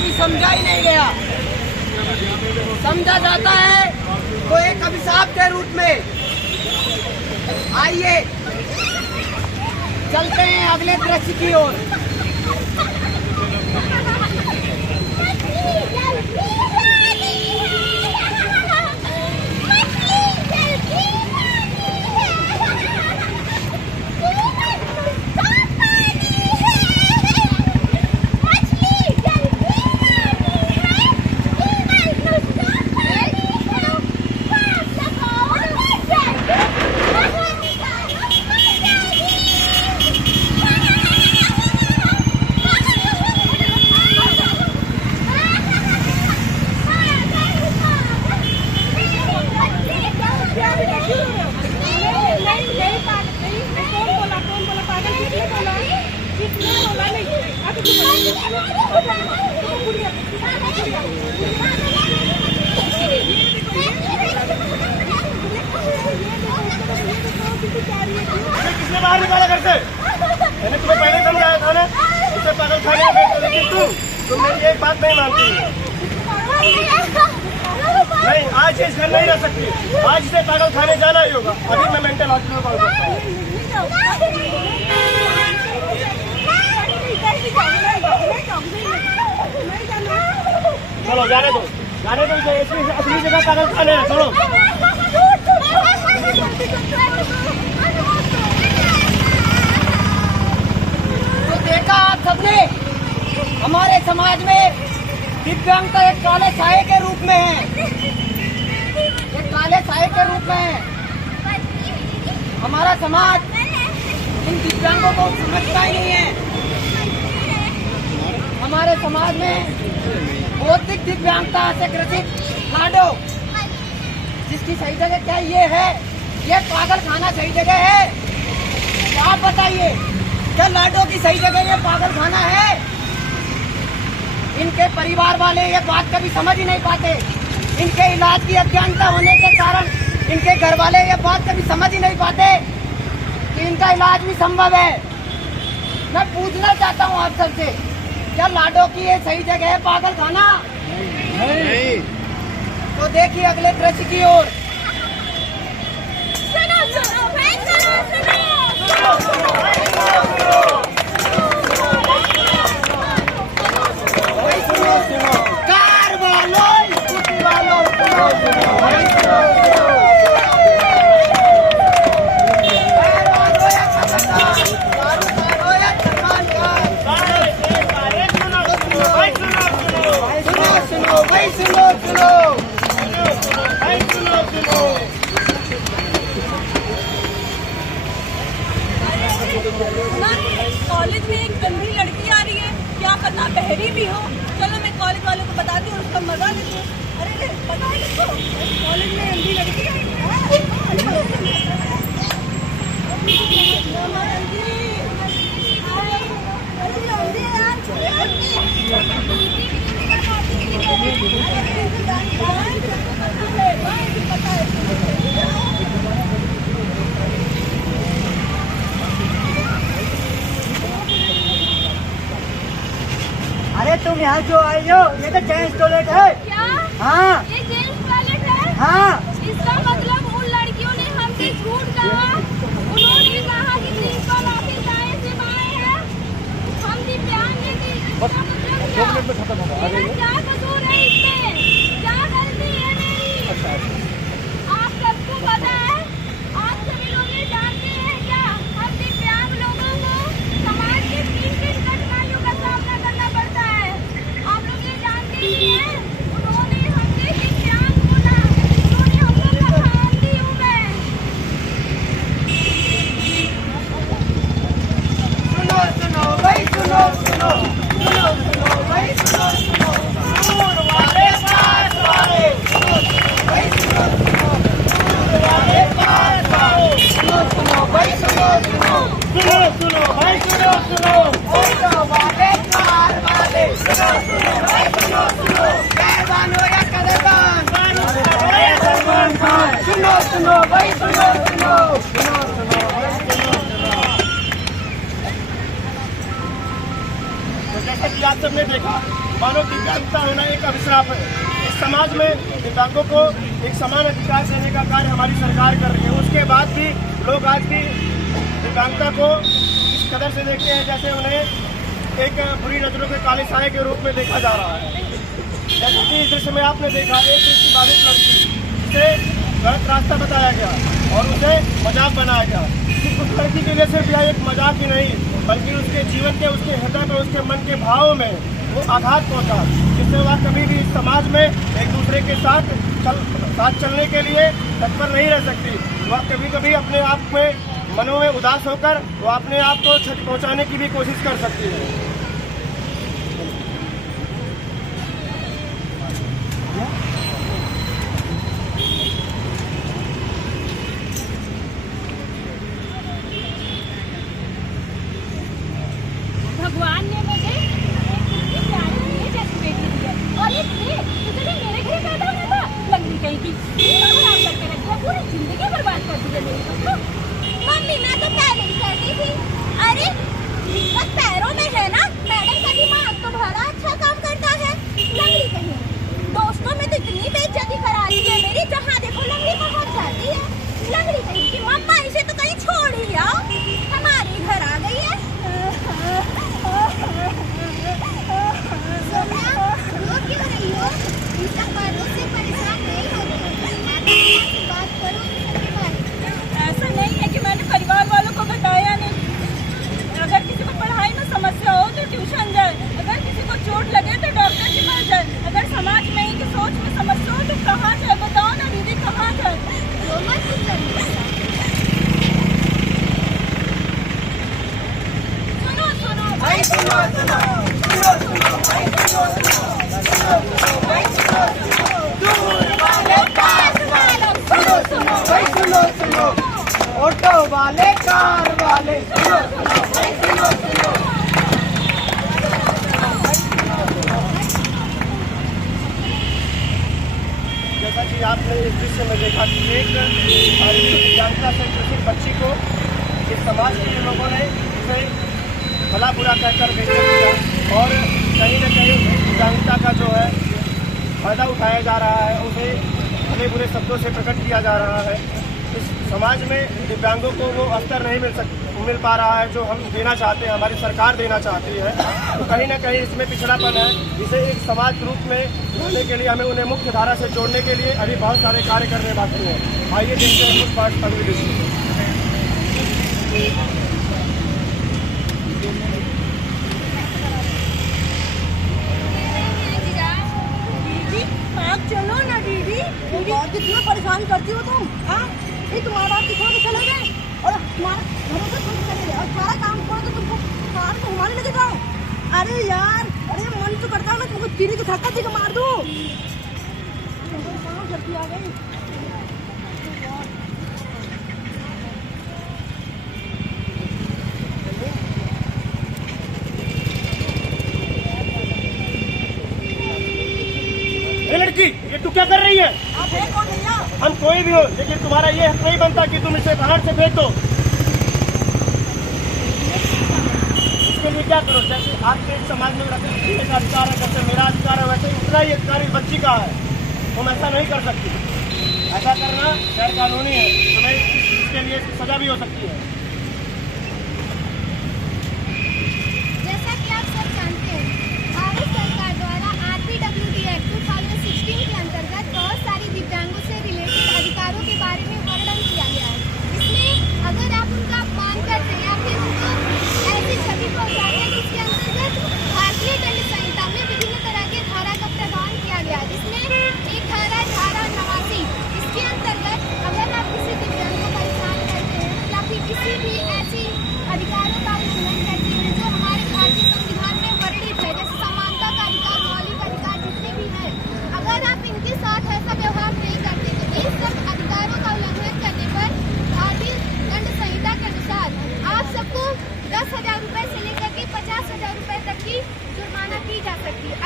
कभी समझा ही नहीं गया। समझा जाता है तो एक अभिशाप के रूप में। आइए चलते हैं अगले दृश्य की ओर। किसने बाहर निकाला घर से? मैंने तुम्हें पहले समझाया था ना, उसे पागल खाने में भेज दो, लेकिन तुम मेरी एक बात नहीं मानती। नहीं, आज इस घर नहीं रह सकती। आज इसे पागल खाने जाना ही होगा। अभी मैं मेंटल हॉस्पिटल में कॉल करता हूँ। चलो जाने दो इसे अपनी जगह पागल खाने है। चलो तो देखा आप सबने, हमारे समाज में दिव्यांगता एक काले साये के रूप में है। एक काले साये के रूप में है। हमारा समाज इन दिव्यांगों को समझता ही नहीं है। हमारे समाज में बौद्धिक दिव्यांगता से ग्रसित लाडो, जिसकी सही जगह क्या ये है? ये पागल खाना सही जगह है? आप बताइए, क्या लाडो की सही जगह ये पागल खाना है? इनके परिवार वाले ये बात कभी समझ ही नहीं पाते। इनके इलाज की अज्ञानता होने के कारण इनके घर वाले ये बात कभी समझ ही नहीं पाते कि इनका इलाज भी संभव है। मैं पूछना चाहता हूँ आप सबसे, क्या लाडो की ये सही जगह है पागल खाना? नहीं। तो देखिए अगले दृश्य की ओर। कार वालों, स्कूटी वालों, कॉलेज में एक गंदी लड़की आ रही है, क्या पता बहरी भी हो। चलो मैं कॉलेज वालों को बताती हूँ, उसका मजा लेती हूँ। अरे पता है इसको, कॉलेज में गंदी लड़की आई है। अरे तुम यहाँ क्यों आई हो? ये तो जेंट्स टॉयलेट है। क्या? हाँ, ये जेंट्स टॉयलेट है? हाँ। इसका मतलब उन लड़कियों ने हमसे झूठ कहा। उन्होंने कहा कि प्रिंसिपल ऑफिस दाएं से बाएं है। हम दिव्यांग हैं, इसका मतलब क्या? मेरा क्या कसूर है इसमें? क्या गलती है मेरी? आप सबको पता है, आप सभी लोग ये जानते हैं क्या? हम दिव्यांग लोगों को समाज की किन कठिनाइयों का सामना करना पड़ता है। आप लोग ये जानते ही हैं। उन्होंने हमसे दिव्यांग बोला, उन्होंने हमको लखान दी हूँ मैं। सुनो भाई, सुनो भाई, सुनो दूर वाले पास वाले, भाई सुनो वाले पास वाले, सुनो भाई, सुनो भाई, सुनो वाले पास वाले, सुनो भाई, सुनो कहवानो या कदरदान, सुनो भाई, सुनो जैसे कि आप सबने देखा मानव दिव्यांगता होना एक अभिशाप है। इस समाज में दिव्यांगों को एक समान अधिकार देने का कार्य हमारी सरकार कर रही है। उसके बाद भी लोग आज भी दिव्यांगता को इस कदर से देखते हैं जैसे उन्हें एक बुरी नजरों के काले साए के रूप में देखा जा रहा है। जैसे कि इस दृश्य में आपने देखा, एक दृष्टिबाधित लड़की जिसे गलत रास्ता बताया गया और उसे मजाक बनाया गया। उस लड़की के लिए सिर्फ यह एक मजाक ही नहीं, बल्कि उसके जीवन के, उसके हृदय में, उसके मन के भावों में वो आघात पहुंचा, जिससे वह कभी भी इस समाज में एक दूसरे के साथ चलने के लिए तत्पर नहीं रह सकती। वह कभी कभी अपने आप में मनों में उदास होकर वो अपने आप को क्षति पहुंचाने की भी कोशिश कर सकती है। भगवान ने मुझे इतनी प्यारी ये जैसी बेटी दी है और ये तुझे मेरे घर पैदा होना था। लंगड़ी कहीं की खराब करके रख दिया, पूरी जिंदगी बर्बाद कर दी है मेरी। मम्मी मैं तो पहले ही कहती थी, अरे दिक्कत पैरों में है ना, मैडम का दिमाग तो बड़ा अच्छा काम करता है। लंगड़ी कहीं दोस्तों में तो इतनी बेइज्जती करा दी है मेरी, जहाँ देखो लंगड़ी पहुंच जाती है। लंगड़ी कहीं की मम्मा इसे तो कहीं छोड़ ही आओ, हमारे घर आ गई है। क्यों रही हो? इसका बातों से परेशान नहीं होती, बात करो। ऐसा नहीं है कि मैंने परिवार वालों को बताया नहीं। अगर किसी को पढ़ाई में समस्या हो तो ट्यूशन जाए, अगर किसी को चोट लगे तो डॉक्टर के पास जाए, अगर समाज में ही की सोच में समस्या हो तो कहाँ जाए? बताओ ना दीदी, कहाँ जाए? ऑटो वाले, कार वाले, जैसा कि आपने इस दृश्य में देखा कि एक दिव्यांगता से ग्रसित बच्ची को इस समाज के लोगों ने उसे भला बुरा कहकर बेइज्जत किया और कहीं न कहीं दिव्यांगता का जो है फायदा उठाया जा रहा है, उसे भले बुरे शब्दों से प्रकट किया जा रहा है। इस समाज में दिव्यांगों को वो अवसर नहीं मिल पा रहा है जो हम देना चाहते हैं, हमारी सरकार देना चाहती है। तो कहीं ना कहीं इसमें पिछड़ापन है। इसे एक समाज रूप में लाने के लिए हमें उन्हें मुख्य धारा से जोड़ने के लिए अभी बहुत सारे कार्य करने बाकी हैं। आइए देखते हैं कुछ पार्ट अगली दृश्य। आप चलो ना दीदी, कितना परेशान करती हो तुम। हाँ, ये तुम्हारे बाप की छोड़ के चले गए और हमारे घरों से छोड़ के चले गए और सारा काम छोड़ के तुमको कार को घुमाने लेके जाओ। अरे यार, अरे मन तो करता है मैं तुमको चीनी की धक्का देकर मार दूं। जल्दी आ गई। लड़की, ये तू क्या कर रही है? आप है कौन भैया? हम कोई भी हो, लेकिन तुम्हारा ये हक नहीं बनता कि तुम इसे बाहर से फेंक दो। इसके लिए क्या करो? जैसे आपके समाज में रहने का अधिकार है, जैसे मेरा अधिकार है, वैसे उतना ही अधिकार इस बच्ची का है। तुम ऐसा नहीं कर सकती। ऐसा करना गैर कानूनी है, तुम्हें इसके लिए सजा भी हो सकती है।